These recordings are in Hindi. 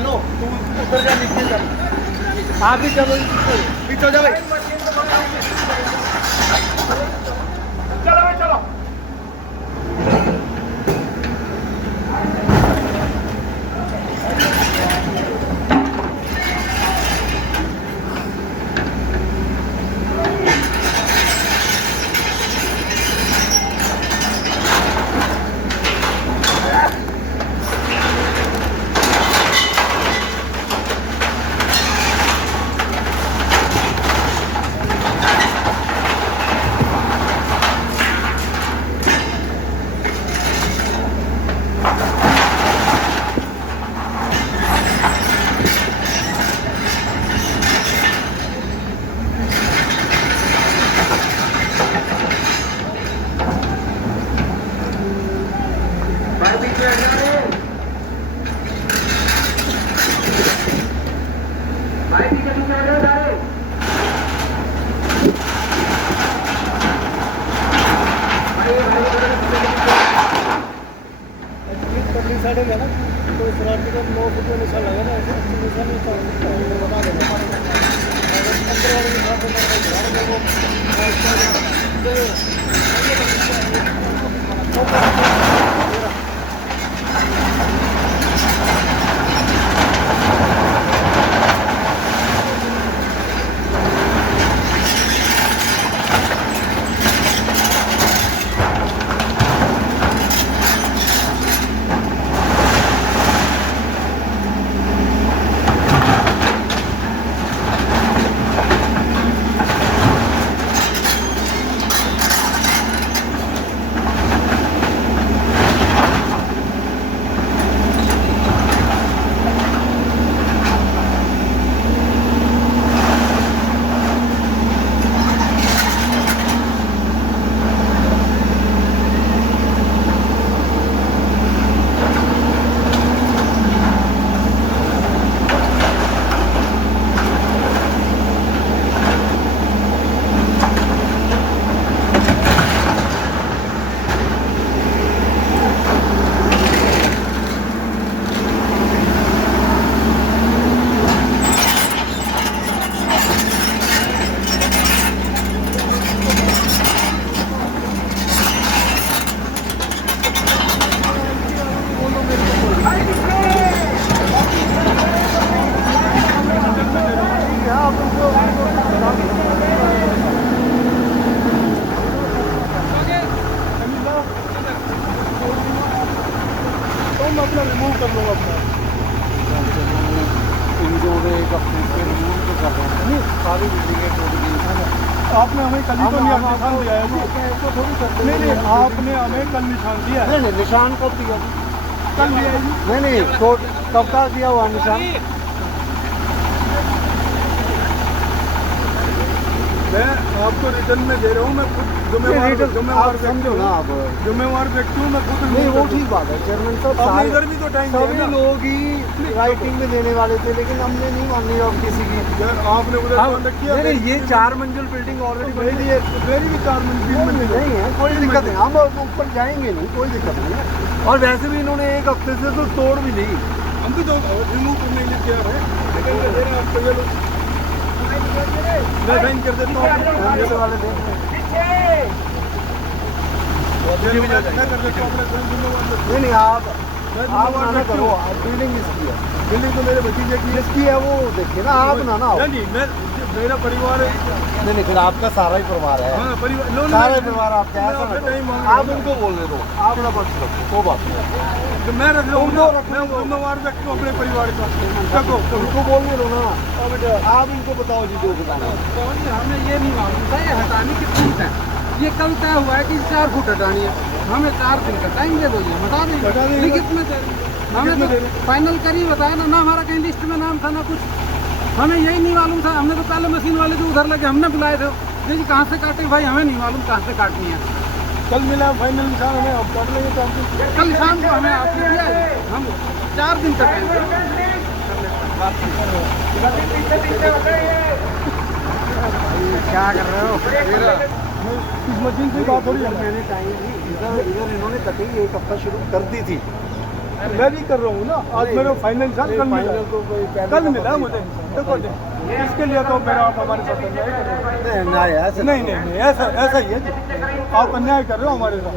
लो, तू उतर जा, नीचे जा, आप भी चलो, पीछे जा भाई, चलो भाई चलो। साइड है ना, तो इस रास्ते का 9 फुट में निशान लगा ना, ऐसे निशान बता देना। अंदर वाले के साथ अपना रिमूव कर लो अपना इनको एक अपने से रिमूव तो कर रहे हैं नहीं सारी बिल्डिंगें टूट गई। आपने हमें कल ही तो निशान दिया है जी, नहीं आपने हमें कल निशान दिया है। नहीं निशान कब दिया? कल दिया है जी। नहीं तो कब का दिया हुआ निशान? मैं आपको रिटर्न में दे रहा हूँ, मैं खुद जिम्मेवार समझो ना, आप जिम्मेवार व्यक्ति हूँ मैं खुद। नहीं वो ठीक बात है चेयरमैन साहब, इधर भी तो टाइम सभी लोग ही राइटिंग में देने वाले थे, लेकिन हमने नहीं मानी अब किसी की। आपने उधर किया नहीं, ये 4 मंजिल बिल्डिंग ऑलरेडी बनी है, मेरी भी 4 मंजिल नहीं है, कोई दिक्कत नहीं, हम ऊपर जाएंगे नहीं, कोई दिक्कत नहीं है। और वैसे भी इन्होंने 1 हफ्ते से तो तोड़ भी ली, हम भी तो रिमूव करने के लिए तैयार है, मैं साइन कर देता हूँ वाले नहीं आप ना करो, बिल्डिंग इसकी है, बिल्डिंग तो मेरे भतीजे की इसकी है, वो देखिए ना आप ना नहीं मेरा परिवार है नहीं फिर आपका सारा ही परिवार है। हाँ, सारा ही परिवार आपका है, आप उनको बोलने दो, आप ना बस रखो, वो बात नहीं, मैं रख रहा हूँ, मैं जिम्मेवार व्यक्ति हूँ अपने परिवार का, उनको बोलने दो ना, आप इनको बताओ जी जो बताना। हमें ये नहीं मालूम था ये हटाने की फूट है, ये कल तय हुआ है कि 4 फुट हटानी है, हमें 4 दिन का टाइम दे दो, हटा देंगे, कितने हमें तो फाइनल करिए बताया ना, ना हमारा कहीं लिस्ट में नाम था ना कुछ, हमें यही नहीं मालूम था, हमने तो पहले मशीन वाले जो उधर लगे हमने बुलाए थे, जी कहाँ से काटे भाई हमें नहीं मालूम कहाँ से काटनी है, कल मिला फाइनल निशान हमें, अब काट लेंगे तो कल निशान को हमें आपने दिया है, हम 4 दिन तक क्या कर रहे हो? इस मशीन से बात हो रही है, मैंने टाइम इधर इन्होंने कटिंग 1 हफ्ता शुरू कर दी थी, मैं भी कर रहा हूँ ना, आज मेरे फाइनेंशियल कल मिला मुझे। देखो इसके लिए तो मेरा आप हमारे साथ अन्याय कर रहे हो। नहीं ऐसा ही है जी, आप अन्याय कर रहे हो हमारे साथ,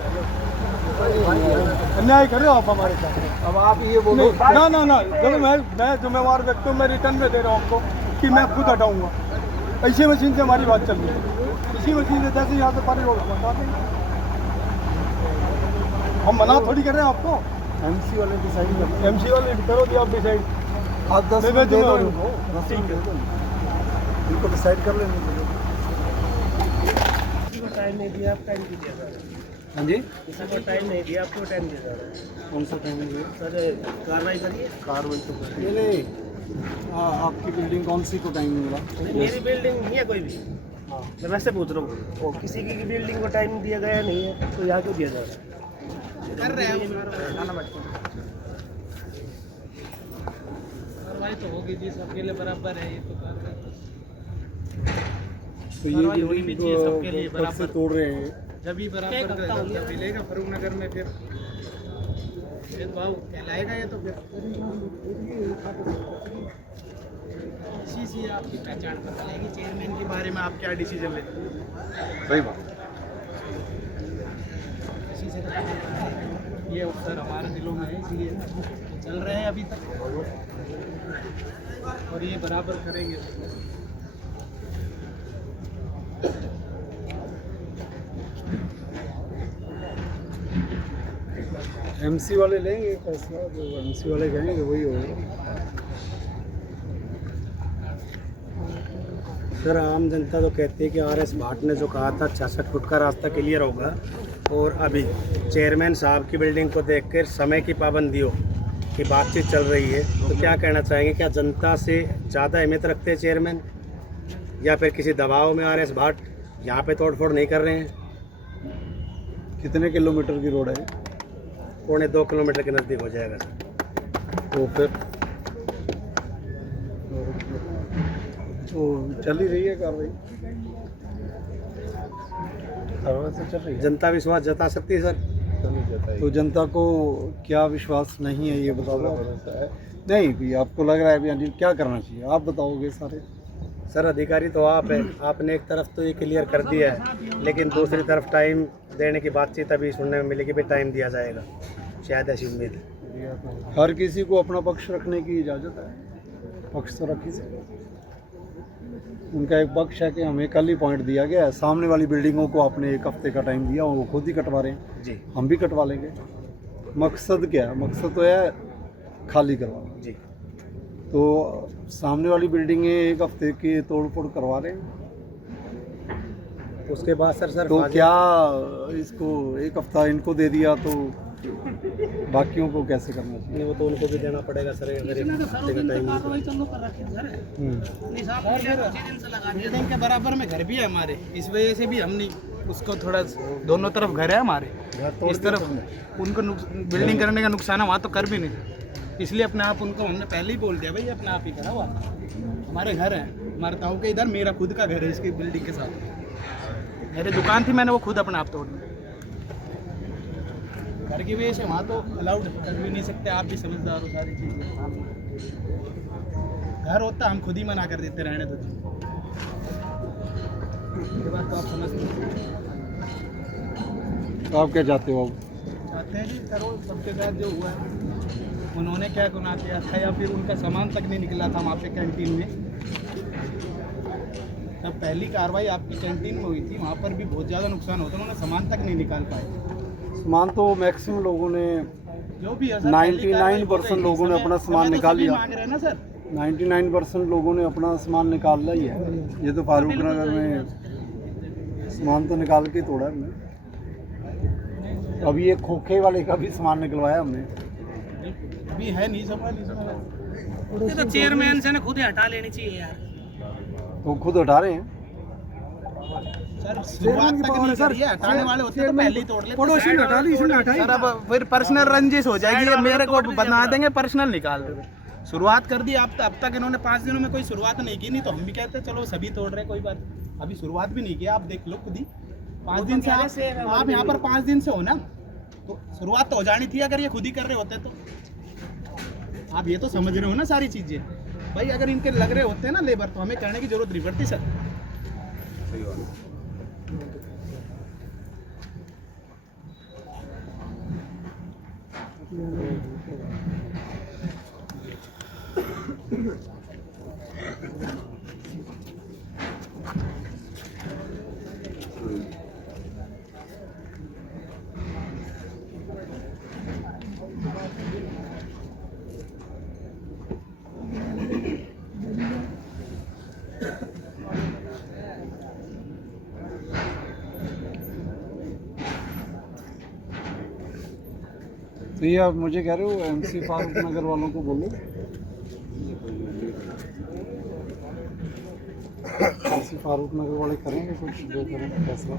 अन्याय कर रहे हो आप हमारे साथ। अब आप ये बोलो ना देखो मैं जिम्मेवार व्यक्ति हूँ, मैं रिटर्न में दे रहा हूँ आपको कि मैं खुद हटाऊँगा। ऐसी मशीन से हमारी बात चल रही है, इसी मशीन से जैसे यहाँ से पानी रोड पहुँचा देंगे। हम मना थोड़ी कर रहे हैं आपको, एमसी वाले डिसाइड कर, एमसी वाले करो दिया आप डिसाइड, आप 10 मैं मिनट दे दो इनको। इनको डिसाइड कर लेने दो। टाइम नहीं दिया, आप टाइम दिया सर। हाँ जी, किसी को टाइम नहीं दिया, आपको टाइम दिया सर। कौन सा टाइम है सर कार्रवाई करिए। कार्रवाई तो करिए। नहीं, आपकी बिल्डिंग कौन सी को टाइम मिला? मेरी बिल्डिंग नहीं है कोई भी, हाँ, मैं वैसे पूछ रहा हूँ। किसी की बिल्डिंग को टाइम दिया गया नहीं है तो यहाँ क्यों दिया जा रहा है? कर रहे हैं कार्रवाई तो होगी जी, सबके लिए बराबर है ये तो कार्रवाई। तो ये कार्रवाई होनी भी चाहिए सबके लिए कब से बराबर। तोड़ रहे हैं? जब भी बराबर मिलेगा फरूख नगर में, फिर भेदभाव कहलाएगा ये तो। फिर इसी से आपकी पहचान पता लगेगी चेयरमैन के बारे में, आप क्या डिसीजन लेते हैं। सही बात। इसी से पता लगता है। ये अवसर हमारे दिलों में है, इसलिए चल रहे हैं अभी तक और ये बराबर करेंगे। एमसी वाले लेंगे फैसला, जो एमसी वाले कहेंगे वही होगा। सर आम जनता तो कहती है कि आरएस भाट ने जो कहा था 66 फुट का रास्ता क्लियर होगा, और अभी चेयरमैन साहब की बिल्डिंग को देखकर समय की पाबंदियों की बातचीत चल रही है, तो क्या कहना चाहेंगे? क्या जनता से ज़्यादा अहमियत रखते हैं चेयरमैन, या फिर किसी दबाव में आरएस भाट यहाँ पे तोड़फोड़ नहीं कर रहे हैं? कितने किलोमीटर की रोड है? 2.25 किलोमीटर के नज़दीक हो जाएगा सर। तो फिर तो चल ही रही है कार्रवाई, कार्रवाई तो चल रही है। जनता विश्वास जता सकती है सर? तो जनता को क्या विश्वास नहीं है ये बताओ। नहीं भी आपको लग रहा है भी क्या करना चाहिए, आप बताओगे सारे। सर अधिकारी तो आप है, आपने एक तरफ तो ये क्लियर कर दिया है, लेकिन दूसरी तरफ टाइम देने की बातचीत अभी सुनने में मिलेगी भी टाइम दिया जाएगा, शायद ऐसी उम्मीद है। हर किसी को अपना पक्ष रखने की इजाज़त है, पक्ष तो रखी से उनका एक पक्ष है कि हमें कल ही पॉइंट दिया गया है, सामने वाली बिल्डिंगों को आपने 1 हफ्ते का टाइम दिया, वो खुद ही कटवा रहे हैं जी, हम भी कटवा लेंगे। मकसद क्या है? मकसद तो है खाली करवाना जी। तो सामने वाली बिल्डिंगें 1 हफ्ते की तोड़ फोड़ करवा रहे हैं, उसके बाद सर तो क्या इसको 1 हफ्ता इनको दे दिया तो बाकियों को कैसे करना चाहिए? नहीं, वो तो उनको भी देना पड़ेगा सर। बिल्डिंग के बराबर में घर भी है हमारे, इस वजह से भी हम नहीं उसको थोड़ा, दोनों तरफ घर है हमारे, इस तरफ उनको बिल्डिंग करने का नुकसान है, वहाँ तो कर भी नहीं, इसलिए अपने आप उनको हमने पहले ही बोल दिया भाई अपने आप ही करा हुआ, हमारे घर हैं, हमारे ताऊ के इधर मेरा खुद का घर है इसकी बिल्डिंग के साथ, मेरी दुकान थी मैंने वो खुद अपने आप तोड़ दी घर की वजह से, वहाँ तो अलाउड कर भी नहीं सकते, आप भी समझदार हो सारी चीज़ें, घर होता हम खुद ही मना कर देते रहने तो ये बात तो आप समझते हैं। तो आप क्या चाहते हो? चाहते हैं जी करो सबके साथ जो हुआ है, उन्होंने क्या गुनाह किया था, या फिर उनका सामान तक नहीं निकला था वहाँ पे कैंटीन में, तब पहली कार्रवाई आपकी कैंटीन में हुई थी, वहाँ पर भी बहुत ज़्यादा नुकसान होता, उन्होंने सामान तक नहीं निकाल पाए। सामान तो मैक्सिमम लोगों ने, जो भी 99% लोगों ने अपना सामान निकाल लिया, मांग रहे हैं ना सर, 99% लोगों ने अपना सामान निकाल लिया ही है। ये तो फारूक नगर में सामान तो निकाल के तोड़ा है हमने, अभी ये खोखे वाले का भी सामान निकलवाया हमने, अभी है नहीं सामान इसमें, ये तो चेयरमैन से ने खुद ही हटा लेनी चाहिए यार, तो खुद हटा रहे हैं सर, शुरुआत तक नहीं करी है, हटाने वाले होते तो पहले ही तोड़ लेते, पड़ोसी ने हटा ली, इसने हटाई, सर अब फिर पर्सनल रंजिश हो जाएगी, मेरे को बना देंगे पर्सनल निकाल दो, शुरुआत कर दी आप, अब तक इन्होंने 5 दिनों में कोई शुरुआत नहीं की, नहीं तो हम भी कहते चलो सभी तोड़ रहे कोई बात, अभी शुरुआत भी नहीं की, आप देख लो खुद ही 5 दिन से आप यहाँ पर 5 दिन से हो ना, तो शुरुआत तो हो जानी थी अगर ये खुद ही कर रहे होते तो। आप ये तो समझ रहे हो ना सारी चीजें भाई। अगर इनके लग रहे होते हैं ना लेबर तो हमें करने की जरूरत नहीं पड़ती सर। तो ये आप मुझे कह रहे हो एमसी फारूक नगर वालों को बोलो, एमसी फारूक नगर वाले करेंगे कुछ, जो करेंगे फैसला।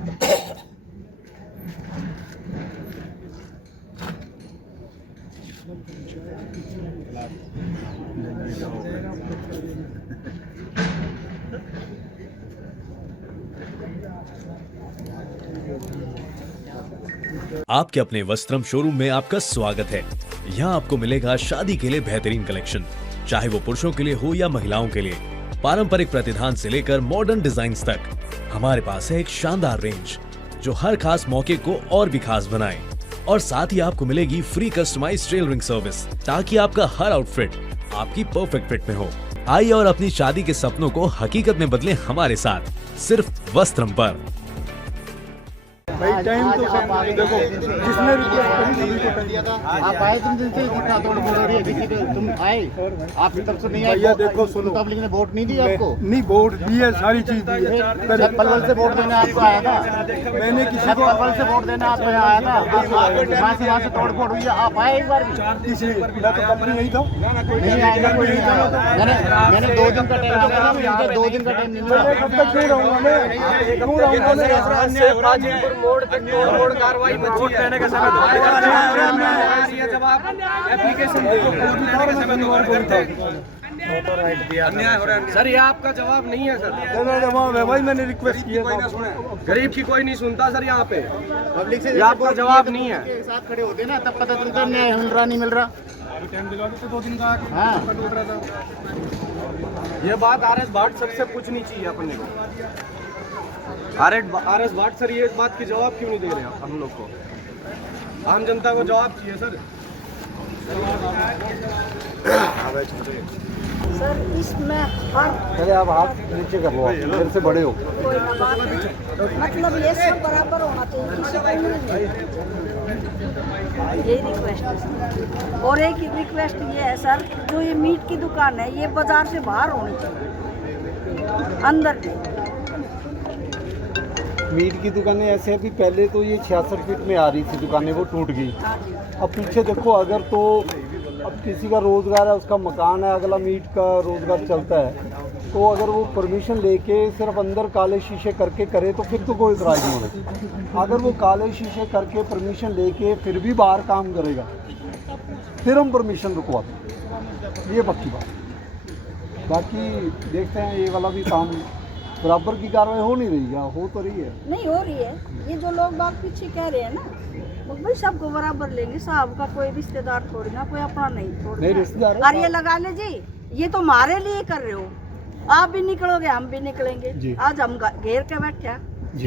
आपके अपने वस्त्रम शोरूम में आपका स्वागत है। यहाँ आपको मिलेगा शादी के लिए बेहतरीन कलेक्शन, चाहे वो पुरुषों के लिए हो या महिलाओं के लिए। पारंपरिक प्रतिधान से लेकर मॉडर्न डिजाइन्स तक हमारे पास है एक शानदार रेंज जो हर खास मौके को और भी खास बनाए। और साथ ही आपको मिलेगी फ्री कस्टमाइज्ड टेलरिंग सर्विस, ताकि आपका हर आउटफिट आपकी परफेक्ट फिट में हो। आइए और अपनी शादी के सपनों को हकीकत में बदलें हमारे साथ, सिर्फ वस्त्रम पर। भाई टाइम तो देखो, जिसने रिक्वेस्ट करी सभी को टाइम दिया था। आप आए तुम दिन से इतना तोड़ फोड़ हो रही है, किसी को तुम आए आप तब से नहीं आए। भैया देखो सुनो, पब्लिक ने वोट नहीं दिया आपको। नहीं वोट दी है, सारी चीज दी है। पलवल से वोट देने आपको आया था, मैंने किसी को पलवल से वोट देने आपको आया था। वहाँ से तोड़ फोड़ हुई है, आप आए एक बार भी? इसलिए मैं तो कंपनी नहीं था, नहीं आएगा कोई नहीं आया। मैंने 2 दिन का टाइम दिया, मुझे 2 दिन का टाइम नहीं मिला। कब तक क्यों रहूंगा मैं, क्यों रहूंगा मैं। कार्रवाई वोट देने का समय जवाब एप्लीकेशन अन्याय हो रहा है सर, ये आपका जवाब नहीं है सर। जवाब है भाई, मैंने रिक्वेस्ट किया था। गरीब की कोई नहीं सुनता सर यहाँ पे, पब्लिक से ये आपका जवाब नहीं है। के साथ खड़े होते ना, तब पता चलता न्याय मिल रहा नहीं मिल रहा। टाइम दिलवा देते 2 दिन का। हाँ। ये बात आर एस भाट सर से पूछनी चाहिए अपने को। आर एस भाट सर ये बात की जवाब क्यों नहीं दे रहे हम लोग को? आम जनता को जवाब चाहिए सर। सर इसमें हर चले आप हाथ नीचे कर लो, आप मेरे से बड़े हो। कोई ना बात नहीं, मतलब ये सब बराबर होना चाहिए, किसी को नहीं। यही रिक्वेस्ट है सर। और एक रिक्वेस्ट ये है सर, जो ये मीट की दुकान है ये बाजार से बाहर होनी चाहिए, अंदर नहीं। मीट की दुकानें ऐसे अभी पहले तो ये 66 फीट में आ रही थी दुकानें, वो टूट गई। हाँ जी। अब पीछे देखो, अगर तो अब किसी का रोज़गार है, उसका मकान है, अगला मीट का रोज़गार चलता है, तो अगर वो परमिशन लेके सिर्फ अंदर काले शीशे करके करे तो फिर तो कोई इतराज़ नहीं होना। अगर वो काले शीशे करके परमिशन लेके फिर भी बाहर काम करेगा, फिर हम परमिशन रुकवा दें, ये पक्की बात। बाकी देखते हैं, ये वाला भी काम बराबर की कार्रवाई हो नहीं रही है, हो तो रही है, नहीं हो रही है। ये जो लोग बाग पीछे कह रहे हैं ना, वो भाई सबको बराबर लेंगे, साहब का कोई रिश्तेदार थोड़ी ना, कोई अपना नहीं थोड़ी। नहीं रिश्तेदार और ये लगा ले जी, ये तो हमारे लिए कर रहे हो, आप भी निकलोगे हम भी निकलेंगे। आज हम घेर के बैठे हैं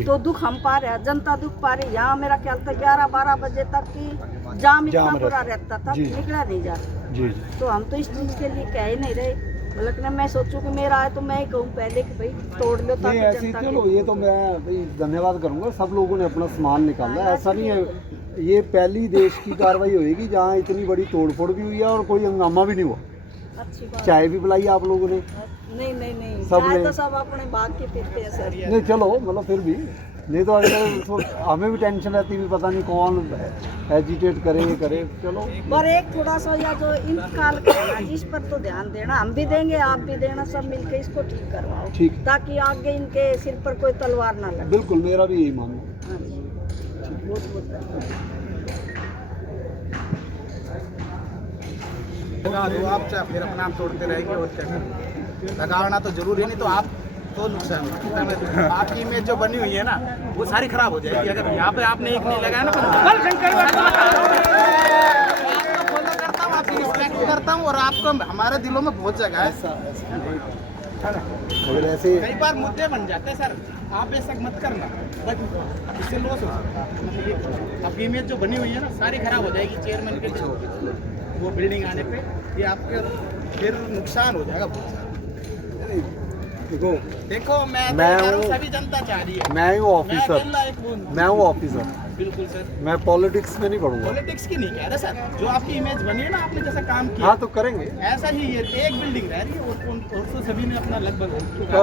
तो दुख हम पा रहे हैं, जनता दुख पा रही है। यहाँ मेरा ख्याल था 11-12 बजे तक की जाम इतना बुरा रहता था, निकला नहीं जाता। तो हम तो इस चीज के लिए कह ही नहीं रहे, लेकिन मैं सोचूं कि मेरा आए तो मैं ही कहूँ पहले कि भाई तोड़ लो ताकि ऐसे। चलो ये तो मैं भाई धन्यवाद करूंगा, सब लोगों ने अपना सामान निकाला, ऐसा नहीं है। ये पहली देश की कार्रवाई होएगी जहाँ इतनी बड़ी तोड़फोड़ भी हुई है और कोई हंगामा भी नहीं हुआ। अच्छी बात। चाय भी पिलाई आप लोगों ने? नहीं सब चाय तो सब अपने बाग के पीते हैं सर। नहीं चलो, मतलब फिर भी नहीं तो अगर तो हमें भी टेंशन रहती भी, पता नहीं कौन एजिटेट करे ये करे। चलो पर एक थोड़ा सा या जो इंतकाल करना, इस पर तो ध्यान देना, हम भी देंगे आप भी देना, सब मिलके इसको ठीक करवाओ, ठीक, ताकि आगे इनके सिर पर कोई तलवार ना लगे। बिल्कुल, मेरा भी यही मानना है। हाँ जी, बहुत बहुत धन्यवाद। आप चाहे फिर अपना तोड़ते रहेंगे और क्या करेंगे? लगाना तो जरूरी है, नहीं तो आप तो नुकसान है। आपकी इमेज जो बनी हुई है ना, वो सारी खराब हो जाएगी। अगर यहाँ पे आपने एक नहीं लगाया ना, फॉलो करता हूँ, आपकी रिस्पेक्ट करता हूँ, और आपको हमारे दिलों में बहुत जगह है। मगर ऐसे कई बार मुद्दे बन जाते हैं सर, आप ऐसा मत करना, बट इससे लॉस हो सकता है। अब इमेज जो बनी हुई है ना सारी खराब हो जाएगी चेयरमैन के वो बिल्डिंग आने पे, ये आपके फिर नुकसान हो जाएगा बहुत सारा। देखो मैं हूँ, सभी जनता चाह रही है, मैं हूँ ऑफिसर, मैं हूँ ऑफिसर, बिल्कुल सर। मैं पॉलिटिक्स में नहीं पढ़ूंगा। पॉलिटिक्स की नहीं कह रहे सर, जो आपकी इमेज बनी है ना, आपने जैसा काम किया, हाँ तो करेंगे। ऐसा ही ये एक बिल्डिंग रह रही है और तो सभी ने अपना लगभग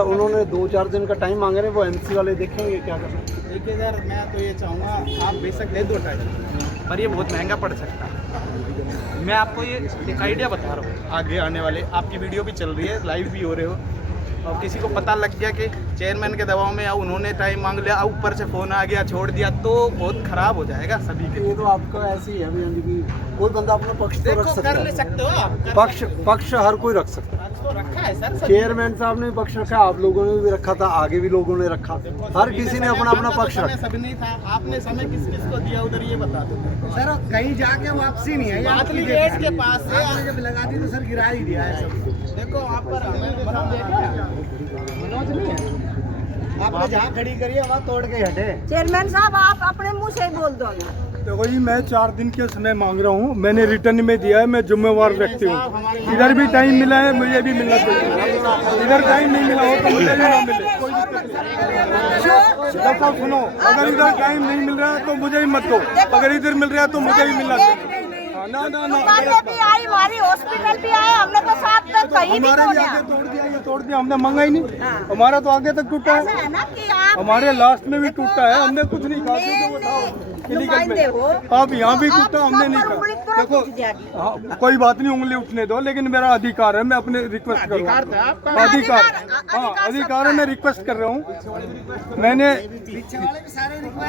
उन्होंने 2-4 दिन का टाइम मांगे रहे, वो एमसी वाले देखेंगे क्या करना। देखिए सर, मैं तो ये चाहूँगा आप बेशक दे दो टाइम, पर ये बहुत महंगा पड़ सकता है। मैं आपको ये एक आइडिया बता रहा हूँ, आगे आने वाले आपकी वीडियो भी चल रही है, लाइव भी हो रहे हो, और किसी को पता लग गया कि चेयरमैन के दबाव में या उन्होंने टाइम मांग लिया, ऊपर से फ़ोन आ गया, छोड़ दिया, तो बहुत खराब हो जाएगा सभी के। ये तो आपका ऐसे ही है, यानी कि कोई बंदा अपना पक्ष तो रख देखो सकता कर ले है। सकते हो आप, पक्ष हर कोई रख सकता है। तो रखा है सर सभी। चेयरमैन साहब ने भी पक्ष रखा, आप लोगों ने भी रखा था, आगे भी लोगों ने रखा, हर किसी ने अपना अपना पक्ष समय रखा। सब नहीं था, आपने समय किस किस को दिया उधर, ये बता दो सर कहीं जाके वापसी नहीं है, बातली गेट के पास से जब लगा दी तो सर गिरा ही दिया है सब। देखो आप पर मनोज नहीं है, आपने जहाँ खड़ी करी है वहाँ तोड़ के हटे। चेयरमैन साहब आप अपने मुंह से ही बोल दो ना। देखो जी, मैं 4 दिन के समय मांग रहा हूँ, मैंने रिटर्न में दिया है, मैं जिम्मेवार व्यक्ति हूँ। इधर भी टाइम मिला है, मुझे भी मिलना चाहिए। इधर टाइम नहीं मिला हो तो मुझे भी ना मिले, कोई दिक्कत नहीं। देखो सुनो, अगर इधर टाइम नहीं मिल रहा है तो मुझे ही मत दो, अगर इधर मिल रहा है तो मुझे ही मिलना चाहिए। ना दुकानें भी आई, हमारी हॉस्पिटल भी आया, हमने तो साथ तक कहीं भी हमारे भी तोड़ा। आगे तोड़ दिया, ये तोड़ दिया, हमने मंगा ही नहीं। हमारा तो आगे तक टूटा ऐसा है, है ना कि आप हमारे लास्ट में भी टूटा है, हमने कुछ नहीं कहा। नुमाइंदे हो, आप यहाँ भी टूटा, हमने नहीं आप उंगली कहा। तुरंत देखो उठ जाएगी। हाँ, कोई बात नहीं, उंगली उठने दो, लेकिन मेरा अधिकार है, मैं अपने रिक्वेस्ट कर रहा हूँ। अधिकार, हाँ अधिकार है, मैं रिक्वेस्ट कर रहा हूँ। मैंने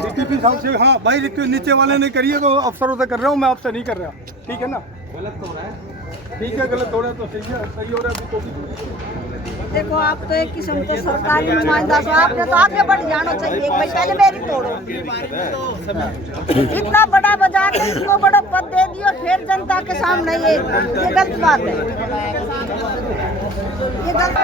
डीटीपी साहब से, हाँ भाई नीचे वाले ने करी है तो अफसरों से कर रहा हूँ, मैं आपसे नहीं कर रहा, ठीक है ना। गलत हो रहा है, ठीक है, गलत हो रहा है तो सही है, सही हो रहा है तो। देखो आप तो एक किस्म के सरकारी नुमाइंदा हो, आपने तो आगे बढ़ जाना चाहिए, भाई पहले मेरी तोड़ो। इतना बड़ा बाजार में इतना बड़ा पद दे दियो, फिर जनता के सामने ये गलत बात है, ये गलत।